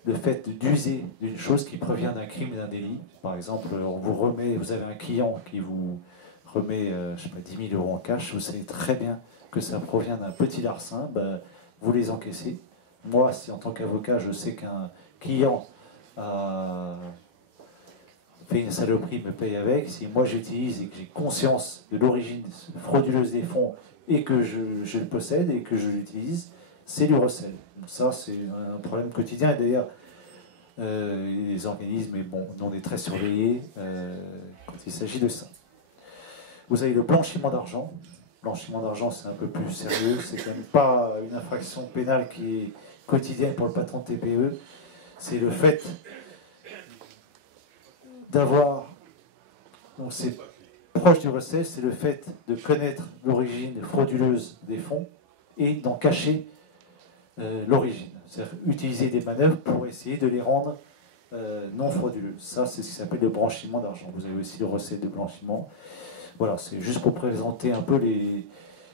le fait d'user d'une chose qui provient d'un crime, d'un délit. Par exemple, vous avez un client qui vous remet, je sais pas, 10 000 euros en cash, vous savez très bien que ça provient d'un petit larcin, ben, vous les encaissez. Moi, si en tant qu'avocat, je sais qu'un client a fait une saloperie, me paye avec, si moi j'utilise et que j'ai conscience de l'origine frauduleuse des fonds et que je le possède et que je l'utilise, c'est du recel. Donc ça, c'est un problème quotidien. Et d'ailleurs, les organismes, mais bon, on est très surveillés quand il s'agit de ça. Vous avez le blanchiment d'argent. Blanchiment d'argent, c'est un peu plus sérieux. C'est quand même pas une infraction pénale qui est quotidienne pour le patron de TPE. C'est le fait d'avoir... Donc c'est proche du recel, c'est le fait de connaître l'origine frauduleuse des fonds et d'en cacher l'origine. C'est-à-dire utiliser des manœuvres pour essayer de les rendre non frauduleux. Ça, c'est ce qui s'appelle le blanchiment d'argent. Vous avez aussi le recel de blanchiment. Voilà, c'est juste pour présenter un peu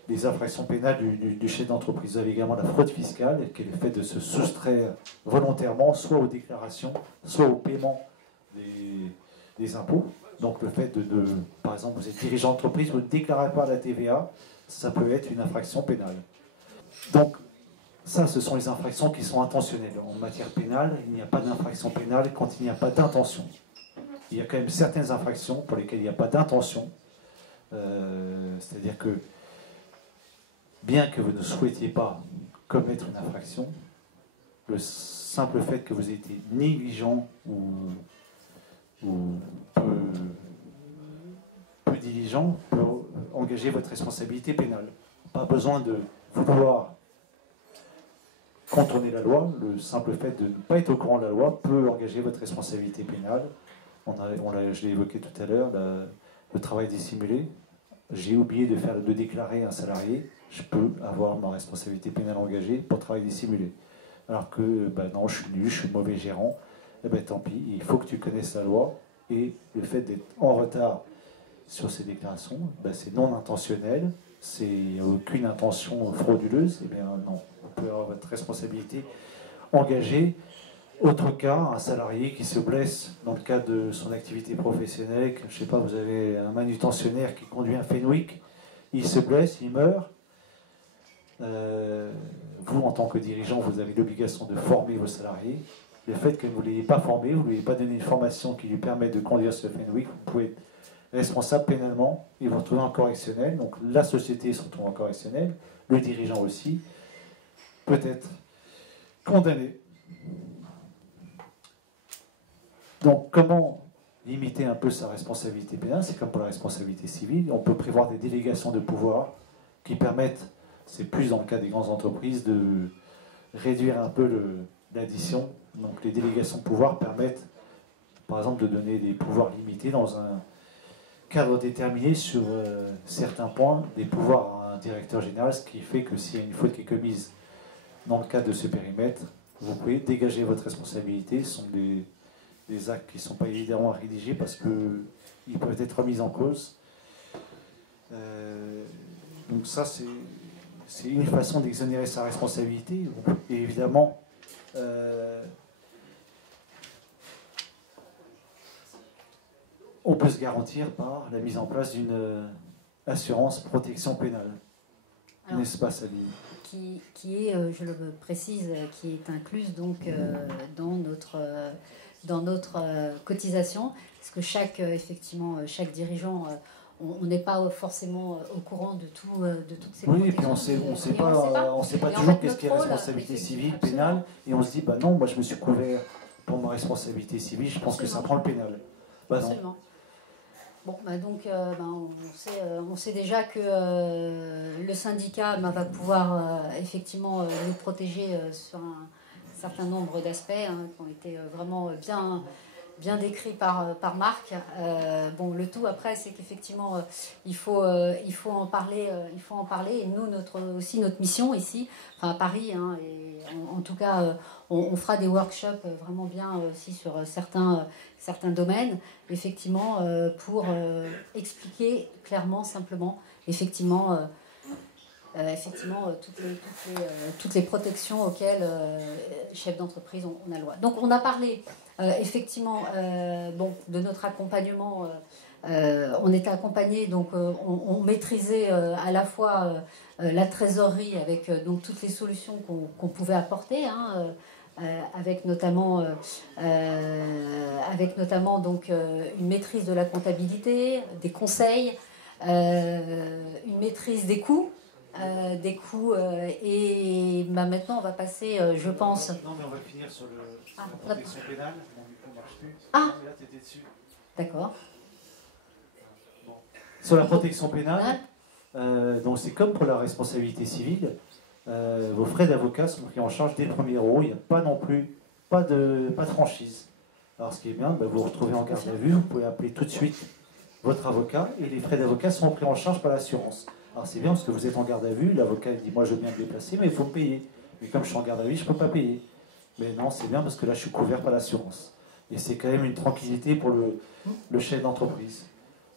les infractions pénales du chef d'entreprise. Vous avez également la fraude fiscale, qui est le fait de se soustraire volontairement, soit aux déclarations, soit au paiement des impôts. Donc le fait par exemple, vous êtes dirigeant d'entreprise, vous ne déclarez pas la TVA, ça peut être une infraction pénale. Donc ça, ce sont les infractions qui sont intentionnelles. En matière pénale, il n'y a pas d'infraction pénale quand il n'y a pas d'intention. Il y a quand même certaines infractions pour lesquelles il n'y a pas d'intention. C'est-à-dire que, bien que vous ne souhaitiez pas commettre une infraction, le simple fait que vous ayez été négligent ou peu diligent peut engager votre responsabilité pénale. Pas besoin de vouloir contourner la loi, le simple fait de ne pas être au courant de la loi peut engager votre responsabilité pénale. Je l'ai évoqué tout à l'heure, le travail dissimulé. J'ai oublié de déclarer un salarié, je peux avoir ma responsabilité pénale engagée pour travail dissimulé. Alors que, non, je suis nul, je suis mauvais gérant, tant pis, il faut que tu connaisses la loi, et le fait d'être en retard sur ces déclarations, c'est non intentionnel, c'est aucune intention frauduleuse, non, vous pouvez avoir votre responsabilité engagée. Autre cas, un salarié qui se blesse dans le cadre de son activité professionnelle, je ne sais pas, vous avez un manutentionnaire qui conduit un Fenwick, il se blesse, il meurt. Vous, en tant que dirigeant, vous avez l'obligation de former vos salariés. Le fait que vous ne l'ayez pas formé, vous ne lui ayez pas donné une formation qui lui permet de conduire ce Fenwick, vous pouvez être responsable pénalement et vous retrouver en correctionnel. Donc la société se retrouve en correctionnel, le dirigeant aussi, peut être condamné. Donc, comment limiter un peu sa responsabilité pénale? C'est comme pour la responsabilité civile. On peut prévoir des délégations de pouvoir qui permettent, c'est plus dans le cas des grandes entreprises, de réduire un peu l'addition. Donc, les délégations de pouvoir permettent, par exemple, de donner des pouvoirs limités dans un cadre déterminé sur certains points, des pouvoirs à un directeur général, ce qui fait que s'il y a une faute qui est commise dans le cadre de ce périmètre, vous pouvez dégager votre responsabilité. Ce sont des actes qui ne sont pas évidemment à rédiger parce qu'ils peuvent être remis en cause. Donc ça, c'est une façon d'exonérer sa responsabilité. Et évidemment, on peut se garantir par la mise en place d'une assurance protection pénale. N'est-ce pas, Sabine ? Qui est, je le précise, qui est incluse donc dans notre cotisation, parce que chaque dirigeant, on n'est pas forcément au courant de toutes ces protections. Oui, et puis on sait pas toujours qu'est-ce qui est responsabilité civile, pénale, et on se dit, non, moi je me suis couvert pour ma responsabilité civile, je pense que ça prend le pénal. Absolument. Non. Bon, donc, on sait déjà que le syndicat va pouvoir effectivement nous protéger sur un certain nombre d'aspects qui ont été vraiment bien décrits par Marc. Le tout après, c'est qu'effectivement, il faut en parler. Et nous, notre mission ici, à Paris, et en tout cas, on fera des workshops vraiment bien aussi sur certains domaines, effectivement, pour expliquer clairement, simplement, effectivement, toutes les protections auxquelles chefs d'entreprise on a le droit. Donc on a parlé effectivement de notre accompagnement. On était accompagné, donc on maîtrisait à la fois la trésorerie avec donc toutes les solutions qu'on pouvait apporter, avec notamment donc une maîtrise de la comptabilité, des conseils, une maîtrise des coûts. Et maintenant on va passer, je pense. Non, mais on va finir sur la protection pénale. Mon micro ne marche plus. Ah, là, tu étais dessus. D'accord. Bon. Sur la protection pénale, donc c'est comme pour la responsabilité civile. Vos frais d'avocat sont pris en charge dès le 1er euro. Il n'y a pas non plus pas de franchise. Alors ce qui est bien, vous vous retrouvez en garde à vue, vous pouvez appeler tout de suite votre avocat et les frais d'avocat sont pris en charge par l'assurance. Alors c'est bien parce que vous êtes en garde à vue, l'avocat dit moi je veux bien me déplacer mais il faut me payer. Mais comme je suis en garde à vue, je ne peux pas payer. Mais non, c'est bien parce que là je suis couvert par l'assurance. Et c'est quand même une tranquillité pour le chef d'entreprise.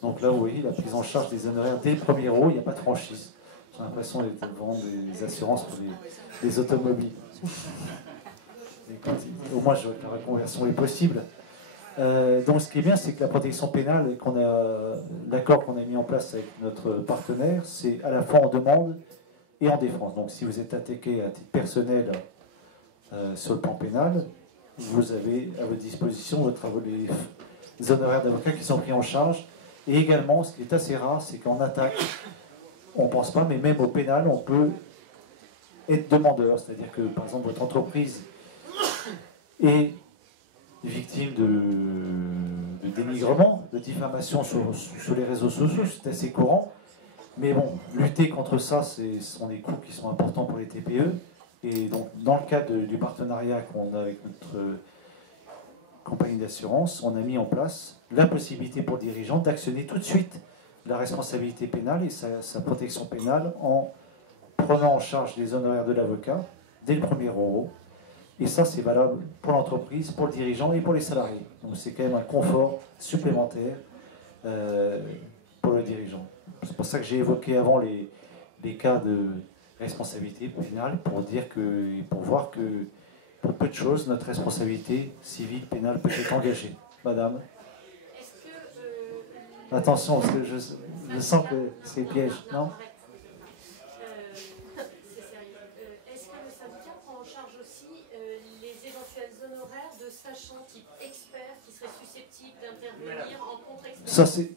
Donc là vous voyez, la prise en charge des honoraires dès le 1er euro, il n'y a pas de franchise. J'ai l'impression d'être vendre des assurances pour les automobiles. Au moins, la reconversion est possible. Donc, ce qui est bien, c'est que la protection pénale, l'accord qu'on a mis en place avec notre partenaire, c'est à la fois en demande et en défense. Donc, si vous êtes attaqué à titre personnel sur le plan pénal, vous avez à votre disposition les honoraires d'avocat qui sont pris en charge. Et également, ce qui est assez rare, c'est qu'en attaque, on ne pense pas, mais même au pénal, on peut être demandeur. C'est-à-dire que, par exemple, votre entreprise est victime de dénigrement, de diffamation sur les réseaux sociaux, c'est assez courant. Mais bon, lutter contre ça, ce sont des coûts qui sont importants pour les TPE. Et donc, dans le cadre du partenariat qu'on a avec notre compagnie d'assurance, on a mis en place la possibilité pour le dirigeant d'actionner tout de suite la responsabilité pénale et sa protection pénale en prenant en charge les honoraires de l'avocat dès le premier euro. Et ça, c'est valable pour l'entreprise, pour le dirigeant et pour les salariés. Donc c'est quand même un confort supplémentaire pour le dirigeant. C'est pour ça que j'ai évoqué avant les cas de responsabilité pénale pour voir que pour peu de choses, notre responsabilité civile pénale peut être engagée. Madame. Attention, parce que je sens que c'est piège, non? Est-ce que le syndicat prend en charge aussi les éventuels honoraires de sachants type experts qui seraient susceptibles d'intervenir en contre-expertise? Ça, c'est...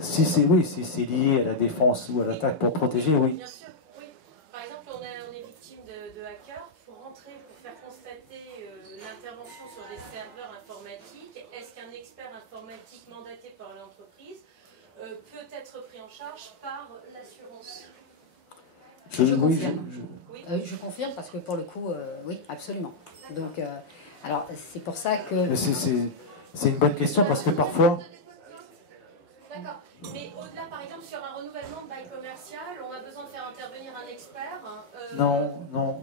Si c'est lié à la défense ou à l'attaque pour protéger, oui. Bien sûr, oui. Par exemple, on est victime de hackers. Pour faire constater l'intervention sur des serveurs informatiques, est-ce qu'un expert informatique mandaté par l'entreprise peut être pris en charge par l'assurance? Je confirme. Je confirme parce que pour le coup, oui, absolument. Donc, alors c'est pour ça que... C'est une bonne question parce que parfois... D'accord. Mais au-delà, par exemple, sur un renouvellement de bail commercial, on a besoin de faire intervenir un expert. Non. Non.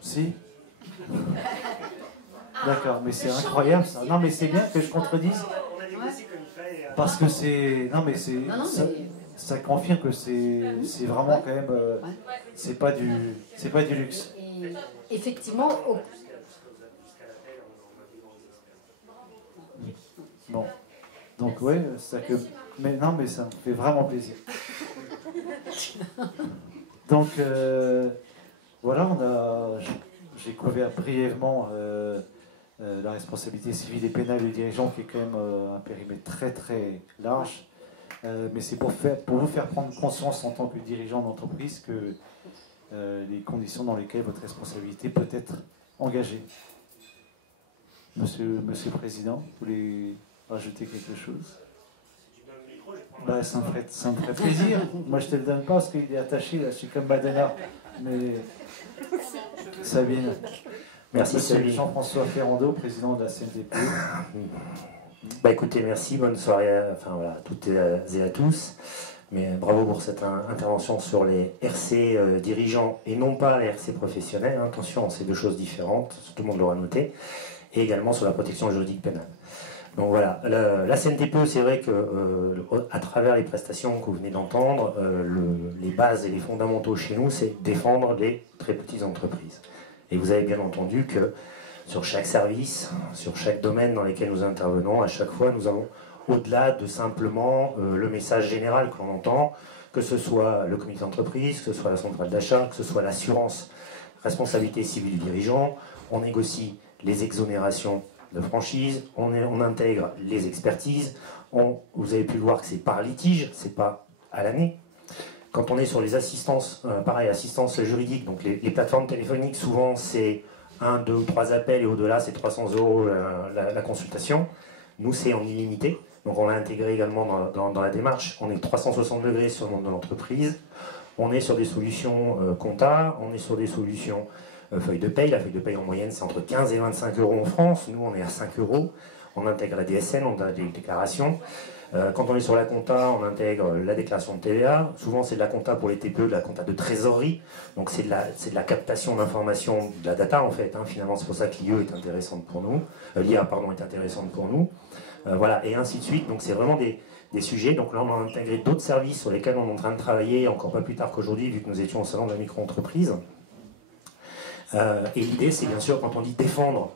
Si. D'accord, mais c'est incroyable ça. Non, mais c'est bien que je contredise. Parce que c'est... Non, mais c'est... Ça confirme que c'est vraiment quand même... c'est pas du luxe. Et effectivement... Bon. Donc, ouais, c'est que... Mais non, mais ça me fait vraiment plaisir. Donc, voilà, j'ai couvert brièvement la responsabilité civile et pénale du dirigeant, qui est quand même un périmètre très très large. Mais c'est pour vous faire prendre conscience en tant que dirigeant d'entreprise que les conditions dans lesquelles votre responsabilité peut être engagée. Monsieur le Président, vous voulez rajouter quelque chose? Bah, ça me ferait plaisir. Moi, je te le donne pas parce qu'il est attaché, là, je suis comme Madonna. Mais Sabine. Merci, Monsieur Jean-François Ferrando, président de la CNDP. Bah écoutez, merci, bonne soirée à toutes et à tous. Mais bravo pour cette intervention sur les RC dirigeants et non pas les RC professionnels. Attention, c'est deux choses différentes, tout le monde l'aura noté. Et également sur la protection juridique pénale. Donc voilà, la CNTPE, c'est vrai que à travers les prestations que vous venez d'entendre, les bases et les fondamentaux chez nous, c'est défendre les très petites entreprises. Et vous avez bien entendu que sur chaque service, sur chaque domaine dans lequel nous intervenons, à chaque fois, nous avons, au-delà de simplement le message général que l'on entend, que ce soit le comité d'entreprise, que ce soit la centrale d'achat, que ce soit l'assurance, responsabilité civile du dirigeant, on négocie les exonérations de franchise, on intègre les expertises, vous avez pu le voir que c'est par litige, c'est pas à l'année. Quand on est sur les assistances, pareil, assistance juridique, donc les plateformes téléphoniques, souvent c'est 1, 2 ou 3 appels et au-delà c'est 300 € la consultation. Nous c'est en illimité, donc on l'a intégré également dans la démarche. On est 360 degrés sur le monde de l'entreprise, on est sur des solutions compta, on est sur des solutions feuille de paye. La feuille de paye en moyenne c'est entre 15 et 25 € en France, nous on est à 5 €. On intègre la DSN, on a des déclarations. Quand on est sur la compta, on intègre la déclaration de TVA. Souvent, c'est de la compta pour les TPE, de la compta de trésorerie. Donc, c'est de la captation d'informations, de la data, en fait. Finalement, c'est pour ça que l'IE est intéressante pour nous. L'IA, pardon, est intéressante pour nous. voilà, et ainsi de suite. Donc c'est vraiment des sujets. Donc là, on a intégré d'autres services sur lesquels on est en train de travailler, encore pas plus tard qu'aujourd'hui, vu que nous étions au salon de la micro-entreprise. Et l'idée, c'est bien sûr, quand on dit défendre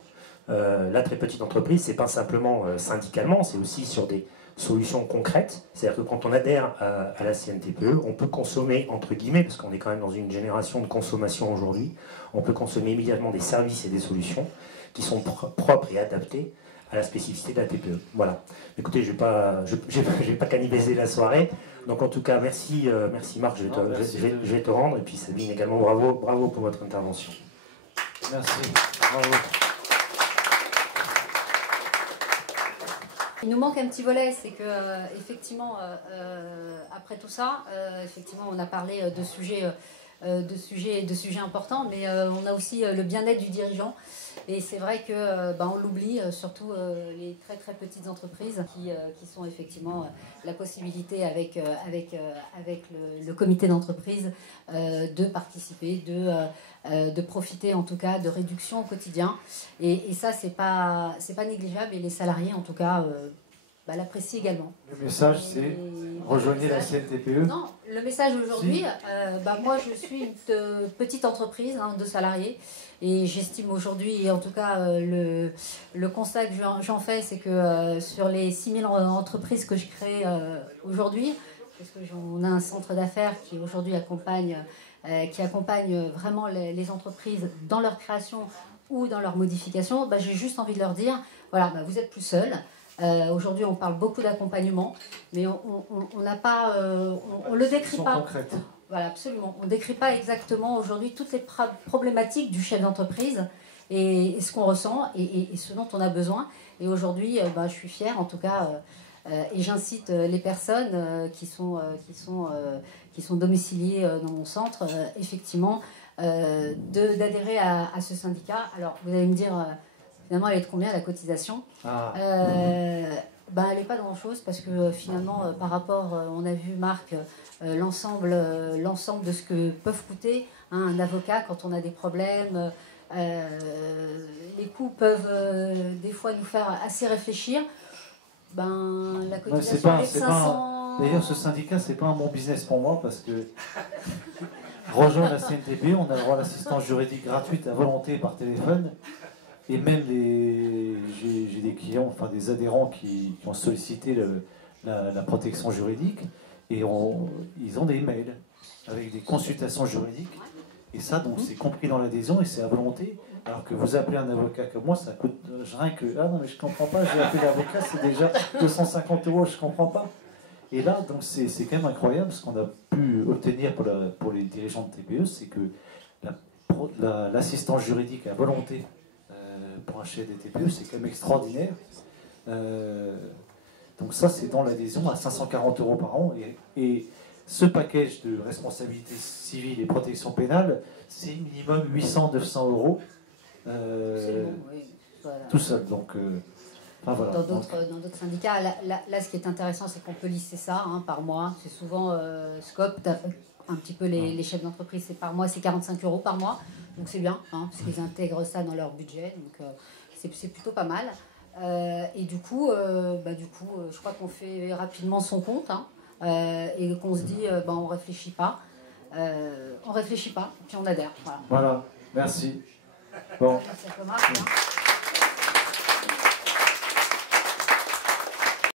la très petite entreprise, c'est pas simplement syndicalement, c'est aussi sur des solutions concrètes. C'est-à-dire que quand on adhère à la CNTPE, on peut consommer, entre guillemets, parce qu'on est quand même dans une génération de consommation aujourd'hui, on peut consommer immédiatement des services et des solutions qui sont propres et adaptés à la spécificité de la TPE. Voilà. Écoutez, je vais pas cannibaliser la soirée. Donc en tout cas, merci Marc, je vais te rendre. Et puis Sabine également, bravo pour votre intervention. Merci. Bravo. Il nous manque un petit volet, c'est que effectivement, après tout ça, effectivement, on a parlé de sujets importants, mais on a aussi le bien-être du dirigeant. Et c'est vrai que on l'oublie, surtout les très très petites entreprises qui sont effectivement la possibilité avec le comité d'entreprise de participer, de profiter en tout cas de réductions au quotidien. Et ça, c'est pas négligeable, et les salariés en tout cas l'apprécient également. Le message, c'est rejoignez la CNTPE. Non, le message aujourd'hui, moi je suis une petite entreprise de salariés, et j'estime aujourd'hui, en tout cas le constat que j'en fais, c'est que sur les 6000 entreprises que je crée aujourd'hui, parce qu'on a un centre d'affaires qui aujourd'hui accompagne vraiment les entreprises dans leur création ou dans leur modification, j'ai juste envie de leur dire, voilà, vous êtes plus seuls. Aujourd'hui, on parle beaucoup d'accompagnement, mais on n'a pas, on le décrit pas. Concrètes. Voilà, absolument. On ne décrit pas exactement aujourd'hui toutes les problématiques du chef d'entreprise et ce qu'on ressent et ce dont on a besoin. Et aujourd'hui, je suis fière, en tout cas, et j'incite les personnes qui sont domiciliées dans mon centre, effectivement, d'adhérer à ce syndicat. Alors, vous allez me dire, finalement, elle est de combien la cotisation ? Elle n'est pas de grand-chose, parce que finalement, par rapport, on a vu Marc, l'ensemble de ce que peuvent coûter un avocat quand on a des problèmes. Les coûts peuvent des fois nous faire assez réfléchir. La cotisation est de 500... D'ailleurs, ce syndicat, c'est pas un bon business pour moi, parce que rejoindre la CNTPE, on a le droit à l'assistance juridique gratuite à volonté par téléphone. Et même j'ai des clients, enfin des adhérents qui ont sollicité la protection juridique, et ils ont des mails avec des consultations juridiques. Et ça, donc, c'est compris dans l'adhésion et c'est à volonté. Alors que vous appelez un avocat comme moi, ça coûte rien que... Ah non, mais je comprends pas, j'ai appelé l'avocat, c'est déjà 250 €, je comprends pas. Et là, donc, c'est quand même incroyable, ce qu'on a pu obtenir pour les dirigeants de TPE, c'est que l'assistance juridique à volonté pour un chef des TPE, c'est quand même extraordinaire. Donc ça, c'est dans l'adhésion à 540 € par an. Et ce package de responsabilité civile et protection pénale, c'est minimum 800-900 €. Oui, voilà. Tout seul. Donc, voilà. Dans d'autres syndicats, là, ce qui est intéressant, c'est qu'on peut lister ça par mois. C'est souvent Scope, un petit peu les chefs d'entreprise, c'est par mois, c'est 45 € par mois. Donc c'est bien, parce qu'ils intègrent ça dans leur budget. Donc c'est plutôt pas mal. Et du coup, je crois qu'on fait rapidement son compte, et qu'on se dit, on réfléchit pas. On réfléchit pas, puis on adhère. Voilà. Voilà. Merci. Bon. Ça peut marcher,